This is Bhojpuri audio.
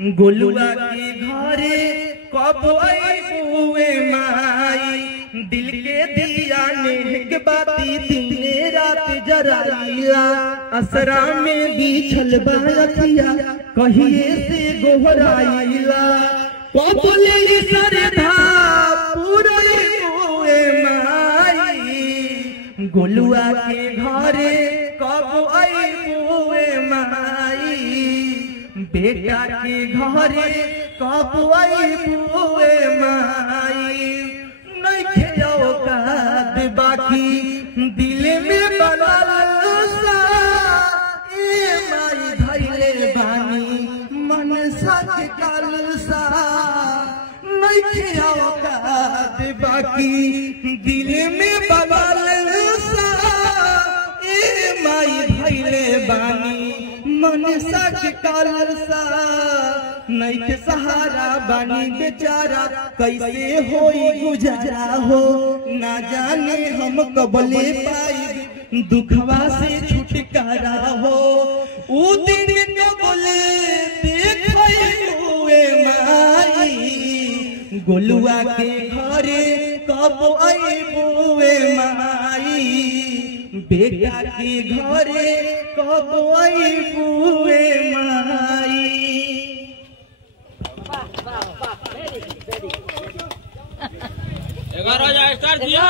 गोलुआ के घरे कब आईबुए माई, दिल के दिया नेक बाती दिने रात जराइला, असरा में बिछल बाखिया कहिए से गोहराइला, कबले सरधा पूरे माई, गोलुआ के घरे कब आईबुए माई, बेटा के घरे कब आईबुए माई, नइखे औकात बाकी दिल में बनल सा, ए माई धइले बानी मनसा के कलसा, नइखे औकात बाकी दिल में बनल सा, ए माई धइले बानी मनसा के कलसा, नइखे सहारा बानी बेचारा कैसे होई गुजारा हो, ना जाने हम कबले पाई दुखवा से छुटकारा हो, ऊ दिन कबले देखुए माई, गोलुआ के घरे कब आईबुए माई, बेटा के घरे कब आईबुए माई। 11 स्टार दिया।